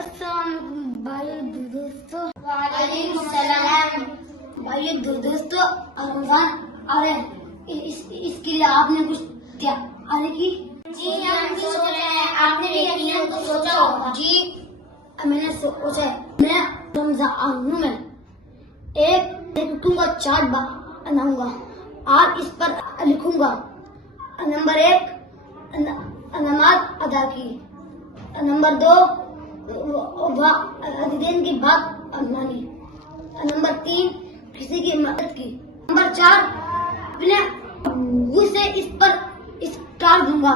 السلام علیکم دوستوں. وعلیکم السلام. بھائی دوستوں رمضان آ رہے ہیں، اس کے لیے آپ نے کچھ تیاری کی؟ جی ہم بھی سوچ رہے ہیں، آپ نے بھی یقیناً کچھ سوچا ہوگا. جی میں نے سوچا ہے، میں رمضان میں ایک کا چارٹ بناؤں گا اور اس پر لکھوں گا نمبر 1 نماز ادا کی، نمبر 2 والدین کی بات مانی، نمبر 3 کسی کی مدد کی، نمبر 4 اپنے منہ سے اس پر اسٹار دوں گا.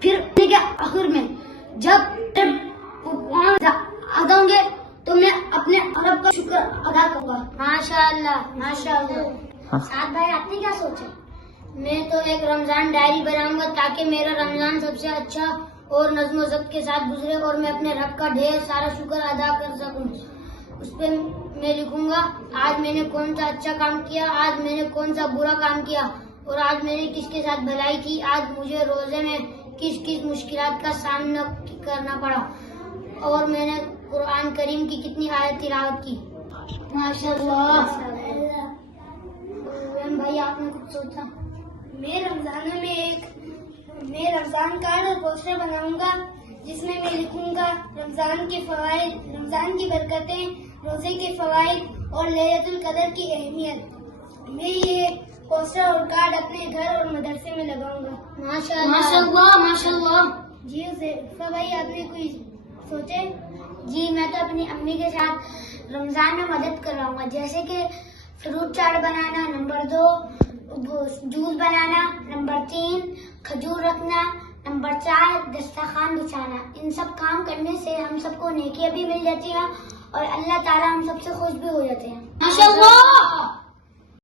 پھر کے آخر میں جب ادا ہوں گے تو میں اپنے رب کا شکر ادا کروں گا. ماشاء اللہ ماشاء اللہ. سعد بھائی آپ نے کیا سوچا؟ میں تو ایک رمضان ڈائری بناؤں گا تاکہ میرا رمضان سب سے اچھا اور نظم و ضبط کے ساتھ گزرے اور میں اپنے رب کا ڈھیر سارا شکر ادا کر سکوں. اس پہ میں لکھوں گا آج میں نے کون سا اچھا کام کیا، آج میں نے کون سا برا کام کیا، اور آج میں نے کس کے ساتھ بھلائی کی، آج مجھے روزے میں کس کس مشکلات کا سامنا کرنا پڑا، اور میں نے قرآن کریم کی کتنی آیت تلاوت کی. ماشاء اللہ. بھائی آپ نے کچھ سوچا؟ میں رمضان کارڈ اور پوسٹر بناؤں گا جس میں لکھوں گا رمضان کے فوائد، رمضان کی برکتیں، روزے کے فوائد اور لیلۃ القدر کی اہمیت. میں یہ پوسٹر اور کارڈ اپنے گھر اور مدرسے میں لگاؤں گا. ماشاء ماشاء اللہ ماشاء اللہ. جی حذیفہ بھائی آپ نے کوئی سوچے؟ جی میں تو اپنی امی کے ساتھ رمضان میں مدد کراؤں گا، جیسے کہ فروٹ چاٹ بنانا، نمبر 2 جوس بنانا، نمبر 3 کھجور رکھنا، نمبر 4 دسترخوان بچھانا. ان سب کام کرنے سے ہم سب کو نیکیاں بھی مل جاتی ہیں اور اللہ تعالیٰ ہم سب سے خوش بھی ہو